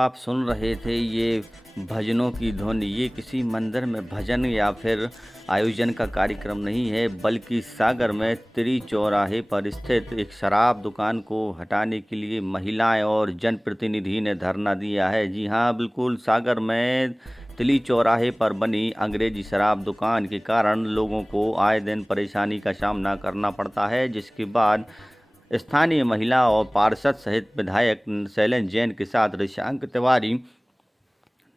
आप सुन रहे थे ये भजनों की धुन, ये किसी मंदिर में भजन या फिर आयोजन का कार्यक्रम नहीं है, बल्कि सागर में त्रि चौराहे पर स्थित एक शराब दुकान को हटाने के लिए महिलाएं और जनप्रतिनिधि ने धरना दिया है। जी हाँ, बिल्कुल सागर में तिली चौराहे पर बनी अंग्रेजी शराब दुकान के कारण लोगों को आए दिन परेशानी का सामना करना पड़ता है, जिसके बाद स्थानीय महिला और पार्षद सहित विधायक शैलेंद्र जैन के साथ ऋषांक तिवारी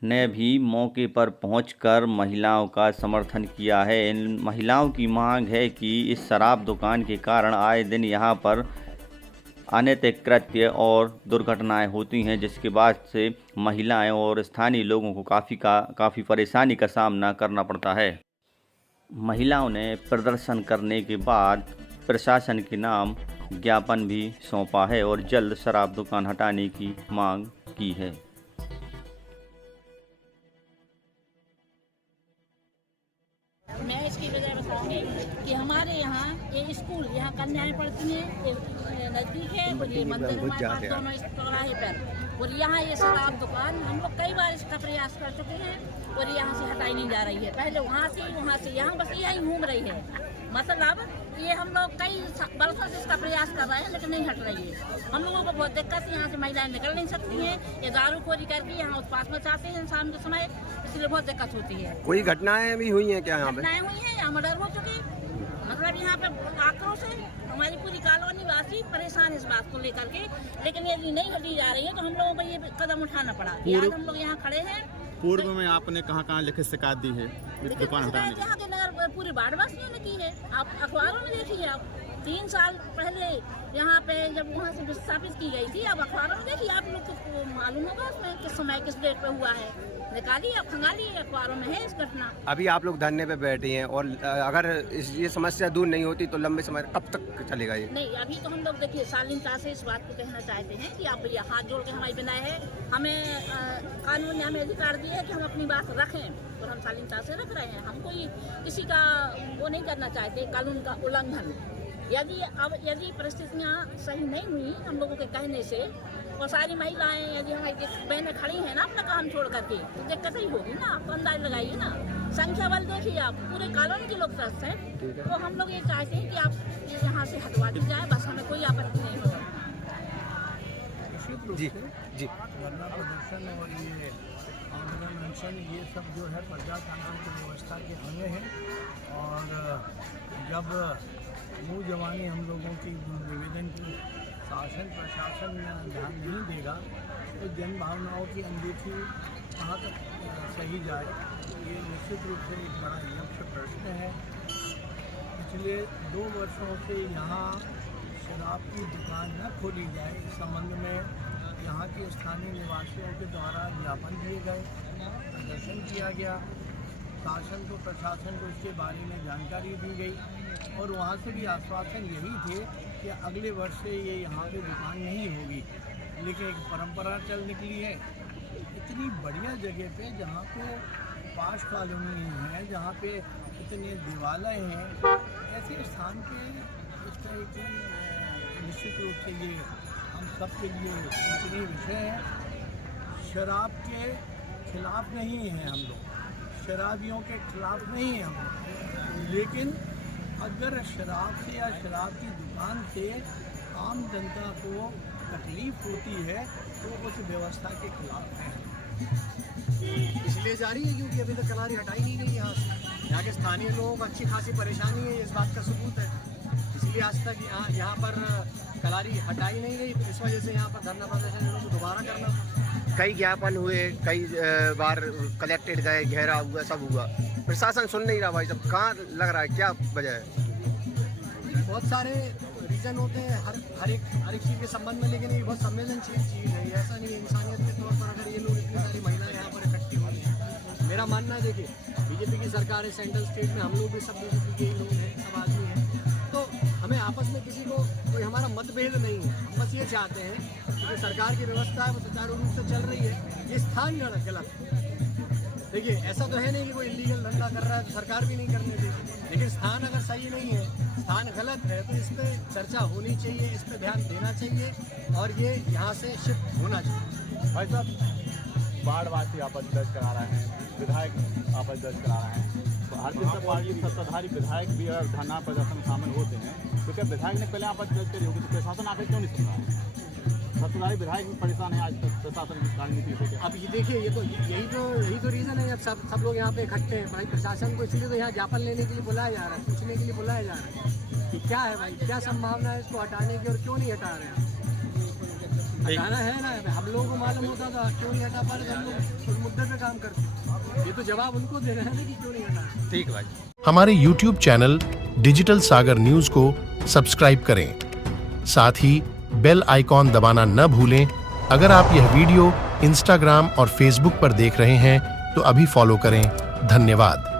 ने भी मौके पर पहुंचकर महिलाओं का समर्थन किया है। इन महिलाओं की मांग है कि इस शराब दुकान के कारण आए दिन यहां पर अनैतिक कृत्य और दुर्घटनाएं होती हैं, जिसके बाद से महिलाएं और स्थानीय लोगों को काफ़ी परेशानी का सामना करना पड़ता है। महिलाओं ने प्रदर्शन करने के बाद प्रशासन के नाम ज्ञापन भी सौंपा है और जल्द शराब दुकान हटाने की मांग की है। मैं इसकी वजह बताऊंगी कि हमारे यहाँ ये स्कूल यहाँ कन्याएं पढ़ती हैं, नज़दीक है और ये मंदिर हमारे पास दोनों इस चौराहे पर, और यहाँ ये शराब दुकान हम लोग कई बार इसका प्रयास कर चुके हैं और यहाँ से हटाई नहीं जा रही है। पहले वहाँ से यहाँ बस यहीं घूम रही है। मतलब ये हम लोग कई बरसों से इसका प्रयास कर रहे हैं लेकिन नहीं हट रही है। हम लोगों को बहुत दिक्कत है, यहाँ से महिलाएं निकल नहीं सकती हैं, ये दारूखोरी करके यहाँ उत्पात मचाते हैं शाम के समय, इसलिए बहुत दिक्कत होती है। कोई घटनाएं भी हुई हैं क्या यहाँ पे? घटनाएं हुई हैं, यहाँ मर्डर हो चुकी, मतलब यहाँ पे आक्रोश है, हमारी पूरी कॉलोनी वासी परेशान इस बात को लेकर के, लेकिन यदि नहीं हटी जा रही है तो हम लोगों को ये कदम उठाना पड़ा। आज हम लोग यहाँ खड़े हैं। पूर्व में आपने कहाँ लिखित शिकायत दी है दुकान हटाने? यहाँ के नगर पूरे वार्डवासियों ने की है, आप अखबारों में देखिए। आप 3 साल पहले यहाँ पे जब वहाँ से विस्थापित की गई थी, अब अखबारों में देखिए, आप लोग को मालूम होगा उसमें किस समय किस डेट पे हुआ है, निकालिए अब खंगालिए, अखबारों में है इस घटना। अभी आप लोग धरने पे बैठे हैं और अगर ये समस्या दूर नहीं होती तो लंबे समय कब तक चलेगा ये? नहीं, अभी तो हम लोग देखिए शालीनता से इस बात को कहना चाहते हैं कि आप भैया हाथ जोड़ के हमारी बिनाए है, हमें कानून ने हमें अधिकार दिया है कि हम अपनी बात रखें और हम शालीनता से रख रहे हैं। हम कोई किसी का वो नहीं करना चाहते, कानून का उल्लंघन। यदि परिस्थितियाँ सही नहीं हुई हम लोगों के कहने से, और सारी महिलाएं यदि हमारी बहनें खड़ी हैं ना अपना काम छोड़ करके, तो दिक्कत ही होगी ना। आप तो अंदाज लगाइए ना, संख्या बल देखिए आप, पूरे कॉलोनी के लोग त्रस्त हैं। तो हम लोग ये चाहते हैं कि आप यहाँ से हटवा दी जाए, बस हमें कोई आपत्ति नहीं होगा। जी जी, धरना प्रदर्शन और ये आंदोलन अनशन ये सब जो है प्रजातंत्र की व्यवस्था के अंग हैं, और जब मुँह जवानी हम लोगों की निवेदन की शासन प्रशासन ध्यान नहीं देगा तो जन भावनाओं की अनदेखी कहाँ तक सही जाए, ये निश्चित रूप से एक बड़ा यक्ष प्रश्न है। पिछले 2 वर्षों से यहाँ शराब की दुकान न खोली जाए, इस संबंध में यहाँ के स्थानीय निवासियों के द्वारा ज्ञापन दिए गए, प्रदर्शन किया गया, शासन को प्रशासन को इसके बारे में जानकारी दी गई और वहाँ से भी आश्वासन यही थे कि अगले वर्ष से ये यहाँ पे दुकान नहीं होगी। लेकिन एक परंपरा चल निकली है, इतनी बढ़िया जगह पे जहाँ पे पाश कॉलोनी है, जहाँ पे इतने दिवालय हैं, ऐसे स्थान पे इस तरह की निश्चित रूप से ये हम सब के लिए चिंतनीय विषय है। शराब के खिलाफ नहीं हैं हम लोग, शराबियों के खिलाफ नहीं हैं हम लोग, लेकिन अगर शराब से या शराब की दुकान से आम जनता को तकलीफ होती है तो उस व्यवस्था के खिलाफ है। इसलिए जारी है क्योंकि अभी तक कलारी हटाई नहीं गई यहाँ से। यहाँ के स्थानीय लोगों को अच्छी खासी परेशानी है, इस बात का सबूत है। इसलिए आज तक यहाँ पर कलारी हटाई नहीं गई, तो इस वजह से यहाँ पर धरना प्रदर्शन लोगों को दोबारा करना। कई ज्ञापन हुए, कई बार कलेक्टेड गए, घेरा हुआ, सब हुआ, प्रशासन सुन नहीं रहा। भाई सब कहाँ लग रहा है, क्या वजह है? बहुत सारे रीज़न होते हैं हर एक चीज़ के संबंध में, लेकिन ये बहुत संवेदनशील चीज़ है। ऐसा नहीं है, इंसानियत के तौर पर अगर ये लोग इतनी सारी महिलाएं यहाँ पर इकट्ठी हो रही हैं, मेरा मानना है, देखिए बीजेपी की सरकार है, सेंट्रल स्टेट में हम लोग भी सब बीजेपी के ही लोग हैं, सब आदमी हैं, तो हमें आपस में किसी को कोई हमारा मतभेद नहीं है। हम बस ये चाहते हैं कि सरकार की व्यवस्था है वो सुचारू रूप से चल रही है। ये स्थान गलत, देखिए ऐसा तो है नहीं कि कोई इलीगल धंधा कर रहा है तो सरकार भी नहीं करने देगी, लेकिन स्थान अगर सही नहीं है, स्थान गलत है, तो इस पर चर्चा होनी चाहिए, इस पर ध्यान देना चाहिए और ये यहाँ से शिफ्ट होना चाहिए। भाई साहब बाढ़वासी आपत्ति दर्ज करा रहे हैं, विधायक आपत्ति दर्ज करा रहे हैं। तो भारतीय जनता पार्टी सत्ताधारी विधायक भी अगर धरना प्रदर्शन में शामिल होते हैं तो क्या विधायक ने पहले आपत्ति दर्ज करी होगी, तो प्रशासन आखिर क्यों नहीं सुन रहा है? सत्ताधारी विधायक भी परेशान है आज तक प्रशासन की राजनीति से। अब ये देखिए, यही तो रीज़न है। अब सब लोग यहाँ पे इकट्ठे हैं भाई, प्रशासन को इसलिए तो यहाँ ज्ञापन लेने के लिए बुलाया जा रहा है, पूछने के लिए बुलाया जा रहा है कि क्या है भाई, क्या संभावना है इसको हटाने की और क्यों नहीं हटा रहे हैं। हटाना है ना, हम लोगों को मालूम होता था क्यों नहीं हटा पा रहे, हम लोग उस मुद्दे पे काम करते। ये तो जवाब उनको देना है ना कि क्यों नहीं हटा। ठीक भाई। हमारे YouTube चैनल डिजिटल सागर न्यूज़ को सब्सक्राइब करें, साथ ही बेल आइकॉन दबाना न भूलें। अगर आप यह वीडियो Instagram और Facebook पर देख रहे हैं तो अभी फॉलो करें। धन्यवाद।